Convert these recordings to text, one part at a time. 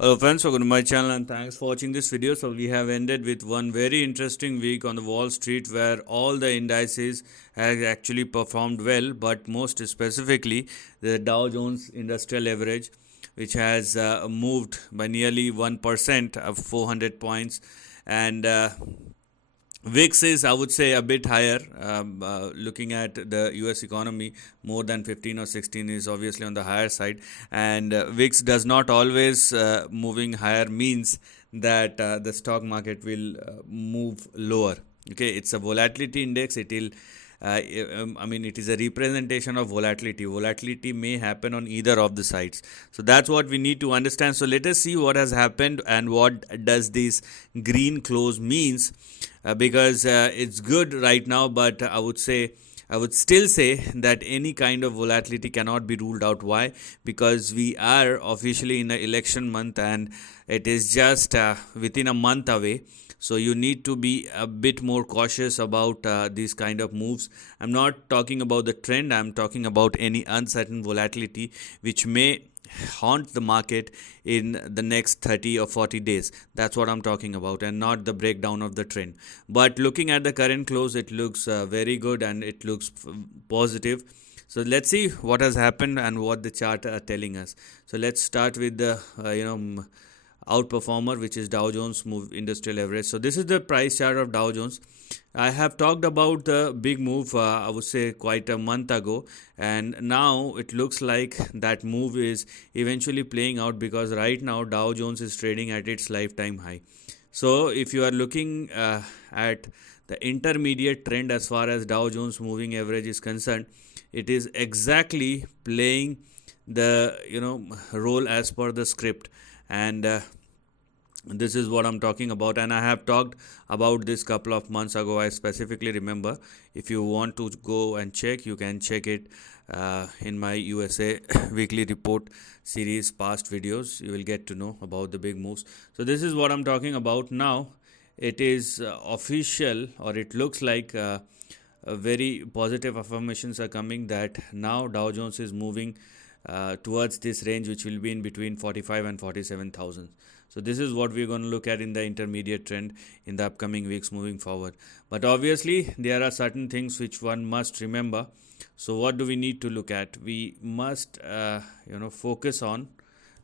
Hello friends, welcome to my channel and thanks for watching this video. So we have ended with one very interesting week on the Wall Street where all the indices have actually performed well, but most specifically the Dow Jones Industrial Average, which has moved by nearly 1% of 400 points, and VIX is, I would say, a bit higher. Looking at the US economy, more than 15 or 16 is obviously on the higher side. And VIX does not always moving higher means that the stock market will move lower. Okay, it's a volatility index. It will. It is a representation of volatility. Volatility may happen on either of the sides. So that's what we need to understand. So let us see what has happened and what does this green close means. Because it's good right now, but I would still say that any kind of volatility cannot be ruled out. Why? Because we are officially in an election month and it is just within a month away. So you need to be a bit more cautious about these kind of moves. I'm not talking about the trend. I'm talking about any uncertain volatility which may haunt the market in the next 30 or 40 days. That's what I'm talking about, and not the breakdown of the trend. But looking at the current close, it looks very good and it looks positive. So let's see what has happened and what the chart are telling us. So let's start with the outperformer, which is Dow Jones Industrial Average. So this is the price chart of Dow Jones. I have talked about the big move, I would say, quite a month ago, and now it looks like that move is eventually playing out because right now Dow Jones is trading at its lifetime high. So if you are looking at the intermediate trend as far as Dow Jones moving average is concerned, it is exactly playing the role as per the script, and this is what I'm talking about. And I have talked about this couple of months ago. I specifically remember. If you want to go and check, you can check it in my USA weekly report series past videos. You will get to know about the big moves. So this is what I'm talking about now. It is official, or it looks like very positive affirmations are coming that now Dow Jones is moving towards this range, which will be in between 45 and 47,000. So this is what we're going to look at in the intermediate trend in the upcoming weeks moving forward. But obviously there are certain things which one must remember. So what do we need to look at? We must focus on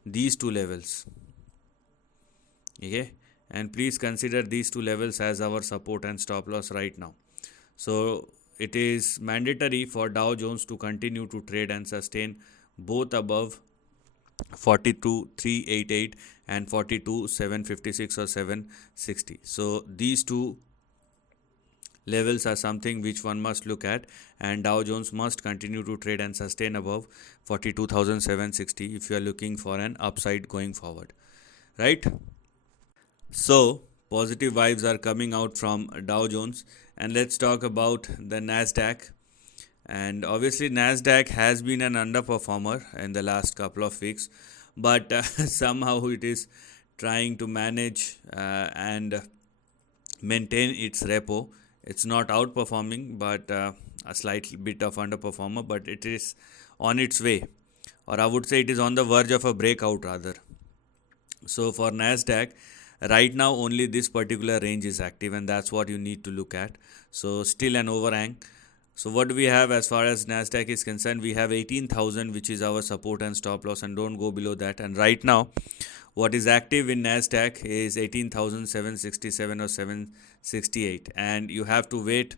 these two levels. Okay, and please consider these two levels as our support and stop loss right now. So it is mandatory for Dow Jones to continue to trade and sustain both above 42,388 and 42,756 or 760. So these two levels are something which one must look at, and Dow Jones must continue to trade and sustain above 42,760 if you are looking for an upside going forward, right? So positive vibes are coming out from Dow Jones, and let's talk about the Nasdaq. And obviously Nasdaq has been an underperformer in the last couple of weeks, but somehow it is trying to manage and maintain its repo. It's not outperforming, but a slight bit of underperformer, but it is on its way, or I would say it is on the verge of a breakout rather. So for Nasdaq, right now only this particular range is active, and that's what you need to look at. So still an overhang. So what do we have as far as Nasdaq is concerned? We have 18,000, which is our support and stop loss, and don't go below that. And right now, what is active in Nasdaq is 18,767 or 768, and you have to wait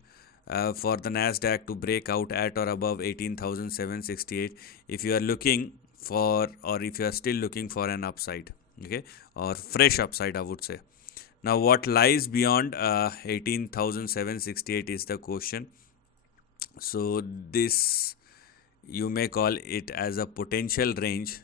for the Nasdaq to break out at or above 18,768 if you are looking for, or if you are still looking for an upside, okay, or fresh upside, I would say. Now, what lies beyond 18,768 is the question. So this, you may call it as a potential range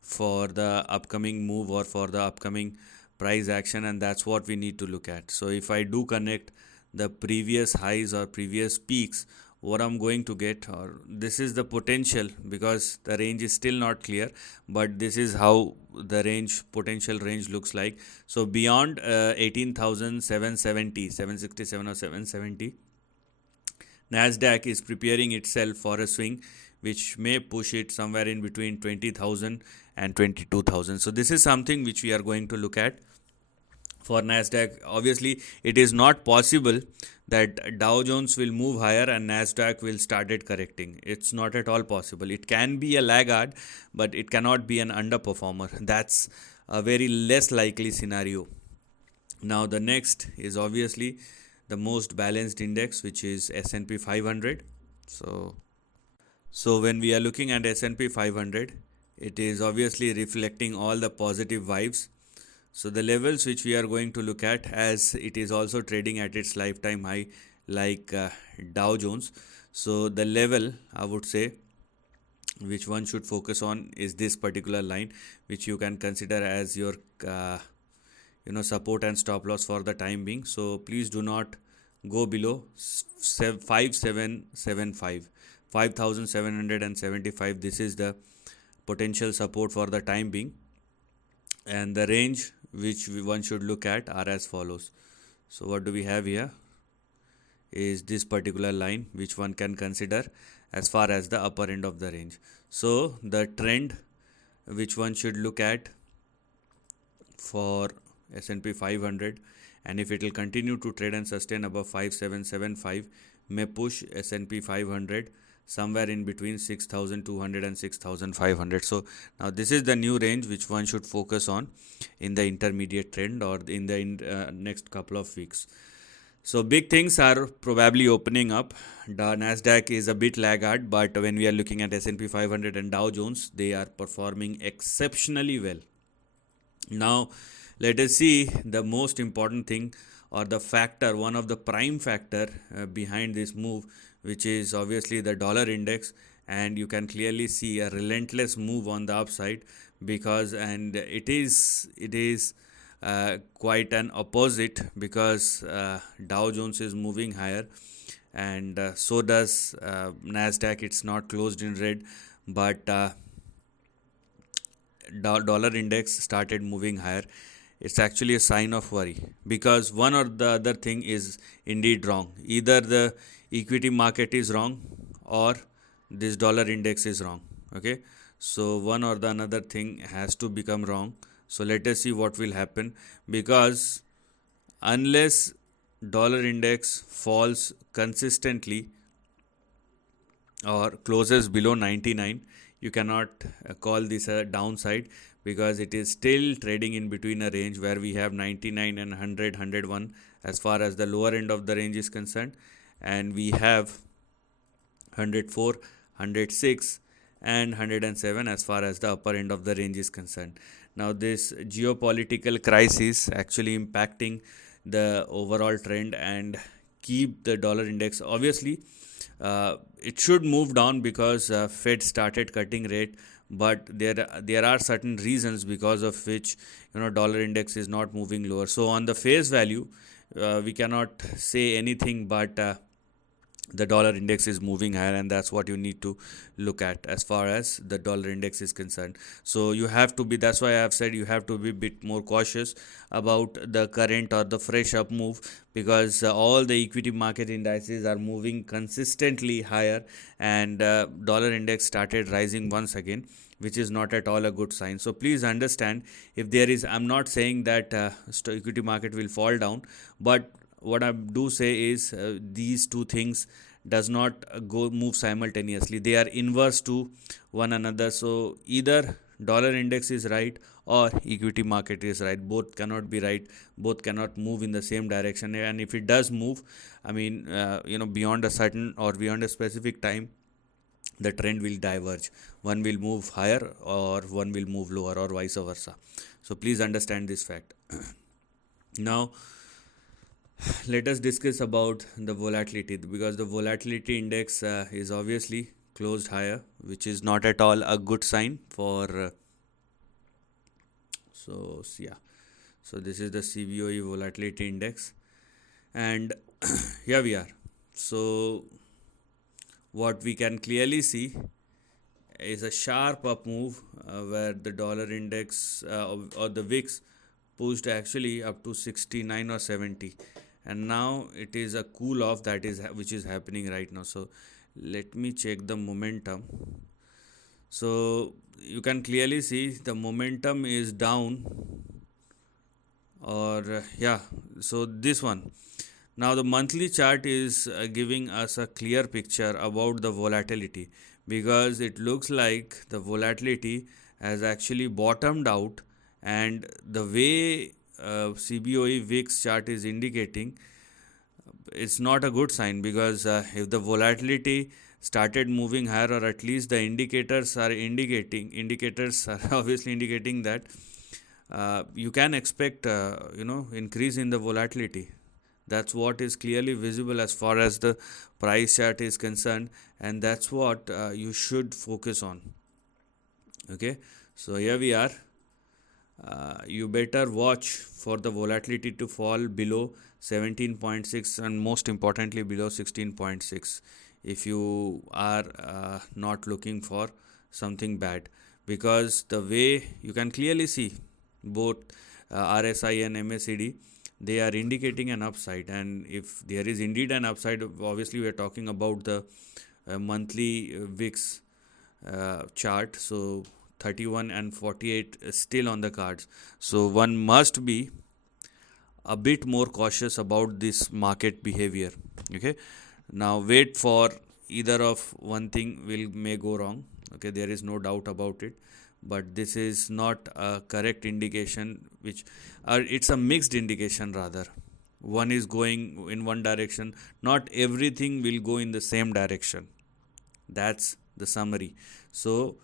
for the upcoming move or for the upcoming price action, and that's what we need to look at. So if I do connect the previous highs or previous peaks, what I'm going to get, or this is the potential, because the range is still not clear, but this is how the range, potential range looks like. So beyond 18,770, 767 or 770, Nasdaq is preparing itself for a swing which may push it somewhere in between 20,000 and 22,000. So this is something which we are going to look at for Nasdaq. Obviously, it is not possible that Dow Jones will move higher and Nasdaq will started correcting. It's not at all possible. It can be a laggard, but it cannot be an underperformer. That's a very less likely scenario. Now the next is obviously the most balanced index, which is S&P 500. So when we are looking at S&P 500, it is obviously reflecting all the positive vibes. So the levels which we are going to look at, as it is also trading at its lifetime high like Dow Jones. So the level, I would say, which one should focus on is this particular line, which you can consider as your support and stop loss for the time being. So please do not go below 5775, 5775. This is the potential support for the time being, and the range which one should look at are as follows. So what do we have here is this particular line, which one can consider as far as the upper end of the range. So the trend which one should look at for S&P 500, and if it will continue to trade and sustain above 5775, may push S&P 500 somewhere in between 6,200 and 6,500. So now this is the new range which one should focus on in the intermediate trend or in the next couple of weeks. So big things are probably opening up. The Nasdaq is a bit laggard, but when we are looking at S&P 500 and Dow Jones, they are performing exceptionally well. Now let us see the most important thing, or the factor, one of the prime factor behind this move, which is obviously the dollar index. And you can clearly see a relentless move on the upside, because it is quite an opposite, because Dow Jones is moving higher, and so does Nasdaq. It's not closed in red, but dollar index started moving higher. It's actually a sign of worry, because one or the other thing is indeed wrong. Either the equity market is wrong, or this dollar index is wrong. Okay, so one or the another thing has to become wrong. So let us see what will happen, because unless dollar index falls consistently or closes below 99, you cannot call this a downside, because it is still trading in between a range where we have 99 and 100, 101 as far as the lower end of the range is concerned, and we have 104, 106 and 107 as far as the upper end of the range is concerned. Now this geopolitical crisis actually impacting the overall trend and keep the dollar index. Obviously it should move down, because Fed started cutting rate, but there are certain reasons because of which dollar index is not moving lower. So on the face value, we cannot say anything, but the dollar index is moving higher, and that's what you need to look at as far as the dollar index is concerned. So you have to be, that's why I have said you have to be a bit more cautious about the current or the fresh up move, because all the equity market indices are moving consistently higher, and dollar index started rising once again, which is not at all a good sign. So please understand, if there is, I'm not saying that equity market will fall down, but what I do say is these two things does not go move simultaneously. They are inverse to one another. So either dollar index is right or equity market is right. Both cannot be right. Both cannot move in the same direction. And if it does move, I mean, beyond a certain or beyond a specific time, the trend will diverge. One will move higher or one will move lower, or vice versa. So please understand this fact. Now let us discuss about the volatility, because the volatility index is obviously closed higher, which is not at all a good sign for so this is the CBOE volatility index, and here we are. So what we can clearly see is a sharp up move where the dollar index or the VIX pushed actually up to 69 or 70, and now it is a cool off which is happening right now. So Let me check the momentum. So you can clearly see the momentum is down, or yeah, so this one. Now the monthly chart is giving us a clear picture about the volatility, because it looks like the volatility has actually bottomed out, and the way CBOE VIX chart is indicating, it's not a good sign, because if the volatility started moving higher, or at least the indicators are obviously indicating that you can expect increase in the volatility. That's what is clearly visible as far as the price chart is concerned, and that's what you should focus on. Okay, so here we are. You better watch for the volatility to fall below 17.6, and most importantly below 16.6, if you are not looking for something bad, because the way you can clearly see both RSI and MACD, they are indicating an upside, and if there is indeed an upside, obviously we are talking about the monthly VIX chart. So 31 and 48 is still on the cards, so one must be a bit more cautious about this market behavior. Okay, now wait for either of one thing may go wrong. Okay, there is no doubt about it, but this is not a correct indication, which it's a mixed indication rather. One is going in one direction, not everything will go in the same direction. That's the summary. So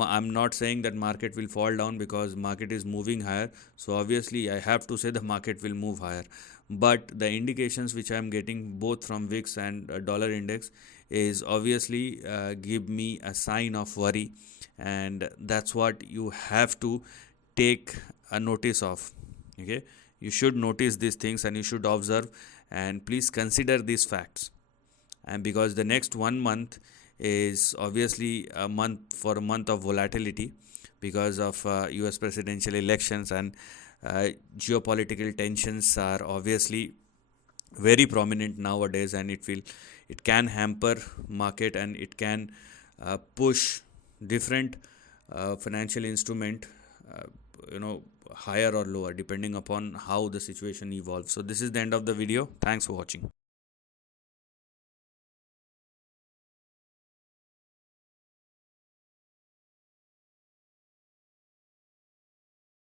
I'm not saying that market will fall down, because market is moving higher, so obviously I have to say the market will move higher, but the indications which I am getting both from VIX and dollar index is obviously give me a sign of worry, and that's what you have to take a notice of. Okay, you should notice these things, and you should observe, and please consider these facts. And because the next 1 month is obviously a month of volatility, because of US presidential elections, and geopolitical tensions are obviously very prominent nowadays, and it can hamper market, and it can push different financial instrument uh, you know higher or lower, depending upon how the situation evolves. So this is the end of the video. Thanks for watching.